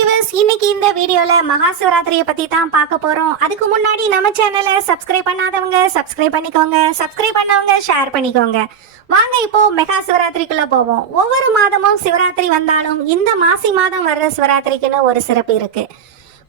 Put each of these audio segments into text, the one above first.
Viewers, இன்னைக்கு இந்த வீடியோல மகா சிவராத்திரியை பத்தி தான் பார்க்க போறோம். அதுக்கு முன்னாடி நம்ம சேனலை சப்ஸ்கிரைப் பண்ணாதவங்க சப்ஸ்கிரைப் பண்ணிக்கோங்க, சப்ஸ்கிரைப் பண்ணவங்க ஷேர் பண்ணிக்கோங்க. வாங்க இப்போ மெகா சிவராத்திரிக்குள்ள போவோம். ஒவ்வொரு மாதமும் சிவராத்திரி வந்தாலும் இந்த மாசி மாதம் வர்ற சிவராத்திரிக்குன்னு ஒரு சிறப்பு இருக்கு.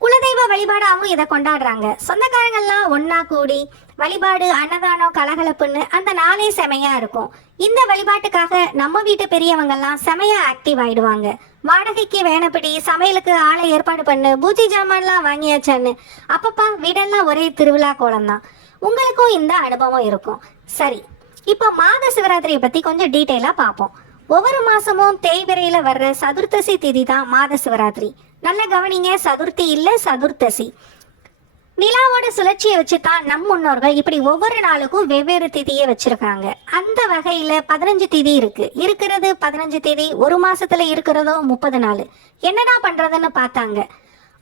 குலதெய்வ வழிபாடாகவும் இதை கொண்டாடுறாங்க. சொந்தக்காரங்கள்லாம் ஒன்னா கூடி வழிபாடு, அன்னதானம், கலகலப்புன்னு அந்த நாளே செமையா இருக்கும். இந்த வழிபாட்டுக்காக நம்ம வீட்டு பெரியவங்கெல்லாம் செமையா ஆக்டிவ் ஆயிடுவாங்க. வாடகைக்கு வேணப்படி சமையலுக்கு ஆளை ஏற்பாடு பண்ணு, பூஜை ஜாமான்லாம் வாங்கியாச்சான்னு அப்பப்பா வீடெல்லாம் ஒரே திருவிழா கோலம்தான். உங்களுக்கும் இந்த அனுபவம் இருக்கும். சரி, இப்போ மாத சிவராத்திரியை பத்தி கொஞ்சம் டீட்டெயிலா பார்ப்போம். ஒவ்வொரு மாசமும் தேய்பிரையில வர்ற சதுர்த்தசி திதி தான் மாத சிவராத்திரி. நல்ல கவனிங்க, சதுர்த்தி இல்ல சதுர்த்தசி. நிலாவோட சுழற்சியை வச்சுதான் நம் முன்னோர்கள் இப்படி ஒவ்வொரு நாளுக்கும் வெவ்வேறு திதியை வச்சிருக்காங்க. அந்த வகையில 15 திதி இருக்கிறது 15 திதி. ஒரு மாசத்துல இருக்கிறதோ 30 நாள். என்னடா பண்றதுன்னு பார்த்தாங்க.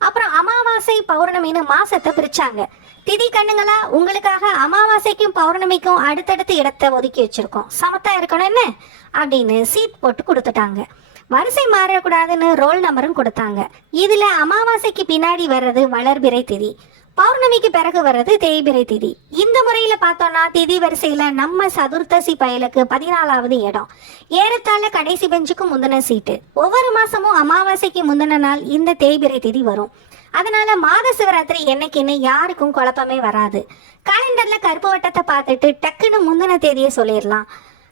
அப்புறம் அமாவாசை பௌர்ணமின்னு மாசத்தை பிரிச்சாங்க. திதி கண்ணுங்களா, உங்களுக்காக அமாவாசைக்கும் பௌர்ணமிக்கும் அடுத்தடுத்து இடத்தை ஒதுக்கி வச்சிருக்கோம், சமத்தா இருக்கணும் என்ன அப்படின்னு சீட் போட்டு கொடுத்துட்டாங்க. வரிசை மாறக்கூடாதுன்னு ரோல் நம்பரும் கொடுத்தாங்க. இதுல அமாவாசைக்கு பின்னாடி வர்றது வளர்பிறை திதி, பௌர்ணமிக்கு பிறகு வர்றது தேய்பிறை திதி. இந்த முறையில பார்த்தோம்னா திதி வரிசையில நம்ம சதுர்த்தசி பயலுக்கு 14வது இடம், ஏறத்தாழ கடைசி பெஞ்சுக்கு முந்தின சீட்டு. ஒவ்வொரு மாசமும் அமாவாசைக்கு முந்தின நாள் இந்த தேய்பிறை திதி வரும். அதனால மாத சிவராத்திரி என்னைக்குன்னு யாருக்கும் குழப்பமே வராது. காலண்டர்ல கருப்பு வட்டத்தை பார்த்துட்டு டக்குன்னு முந்தின தேதியை சொல்லிடலாம்.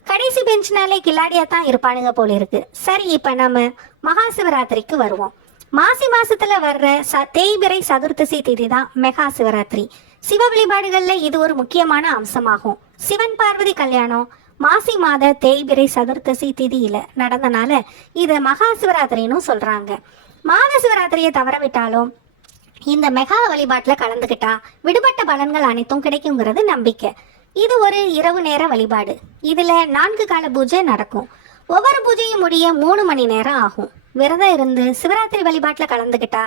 கடைசி பெஞ்சினாலே கில்லாடியா தான் இருப்பானுங்க போல இருக்கு. சரி, இப்ப நம்ம மகா சிவராத்திரிக்கு வருவோம். மாசி மாசத்துல வர்ற தேய்பிறை சதுர்த்தசி திதி தான் மெகா சிவராத்திரி. சிவ வழிபாடுகள்ல இது ஒரு முக்கியமான அம்சமாகும். சிவன் பார்வதி கல்யாணம் மாசி மாத தேய்பிறை சதுர்த்தசி திதியில நடந்தனால இத மகா சிவராத்திரின்னு சொல்றாங்க. மாத சிவராத்திரியை தவறவிட்டாலும் இந்த மெகா வழிபாட்டுல கலந்துகிட்டா விடுபட்ட பலன்கள் அனைத்தும் கிடைக்குங்கிறது நம்பிக்கை. இது ஒரு இரவு நேர வழிபாடு. இதுல 4 கால பூஜை நடக்கும். ஒவ்வொரு பூஜையும் முடிய 3 மணி நேரம் ஆகும். விரதம் இருந்து சிவராத்திரி வழிபாட்டில் கலந்துக்கிட்டா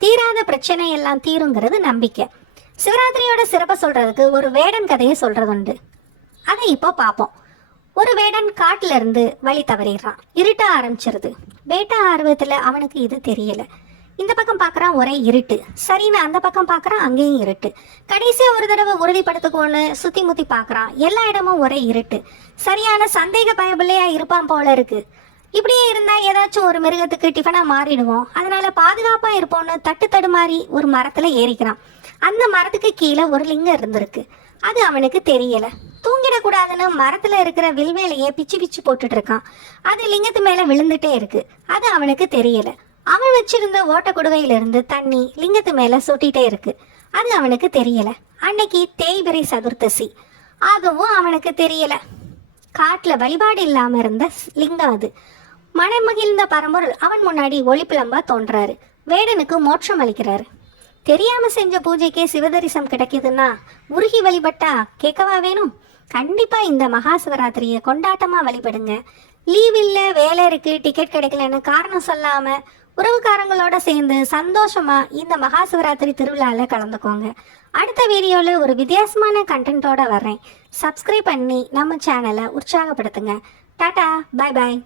தீராத பிரச்சனை எல்லாம் தீருங்கிறது நம்பிக்கை. சிவராத்திரியோட சிறப்பை சொல்றதுக்கு ஒரு வேடன் கதையை சொல்றதுண்டு. அதை இப்போ பார்ப்போம். ஒரு வேடன் காட்டுல இருந்து வழி தவறிடுறான். இருட்ட ஆரம்பிச்சிருது. வேட்டை ஆர்வத்துல அவனுக்கு இது தெரியல. இந்த பக்கம் பார்க்குறான், ஒரே இருட்டு. சரின்னு அந்த பக்கம் பார்க்குறான், அங்கேயும் இருட்டு. கடைசியா ஒரு தடவை உறுதிப்படுத்துக்கோன்னு சுத்தி முத்தி பார்க்குறான். எல்லா இடமும் ஒரே இருட்டு. சரியான சந்தேக பயபிள்ளையா இருப்பான் போல இருக்கு. இப்படியே இருந்தா ஏதாச்சும் ஒரு மிருகத்துக்கு டிஃபனா மாறிடுவோம், அதனால பாதுகாப்பா இருப்போம்னு தட்டு தடுமாறி ஒரு மரத்துல ஏறிக்கிறான். அந்த மரத்துக்கு கீழே ஒரு லிங்கம் இருந்திருக்கு. அது அவனுக்கு தெரியல. தூங்கிடக்கூடாதுன்னு மரத்துல இருக்கிற வில்வேலையே பிச்சு பிச்சு போட்டுட்டு இருக்கான். அது லிங்கத்து மேல விழுந்துட்டே இருக்கு. அது அவனுக்கு தெரியல. அவன் வச்சிருந்த ஓட்ட குடுவையிலிருந்து தண்ணி லிங்கத்து மேல சொட்டிட்டே இருக்கு. அது அவனுக்கு தெரியல. அன்னைக்கு தேய்பிறை சதுர்த்தசி, அதுவும் அவனுக்கு தெரியல. காட்டுல வழிபாடு இல்லாம இருந்த லிங்கம் அது. மனமகிழ்ந்த பரம்பொருள் அவன் முன்னாடி ஒளிப்பிளம்பா தோன்றாரு. வேடனுக்கு மோட்சம் அளிக்கிறாரு. தெரியாம செஞ்ச பூஜைக்கே சிவதரிசம் கிடைக்குதுன்னா உருகி வழிபட்டா கேட்கவா வேணும்? கண்டிப்பா இந்த மகா சிவராத்திரியை கொண்டாட்டமா வழிபடுங்க. லீவ் இல்ல, வேலை இருக்கு, டிக்கெட் கிடைக்கலன்னு காரணம் சொல்லாம உறவுக்காரங்களோட சேர்ந்து சந்தோஷமா இந்த மகா சிவராத்திரி திருவிழால கலந்துக்கோங்க. அடுத்த வீடியோல ஒரு வித்தியாசமான கண்டென்ட்டோட வர்றேன். சப்ஸ்கிரைப் பண்ணி நம்ம சேனலை உற்சாகப்படுத்துங்க. Tata, bye bye.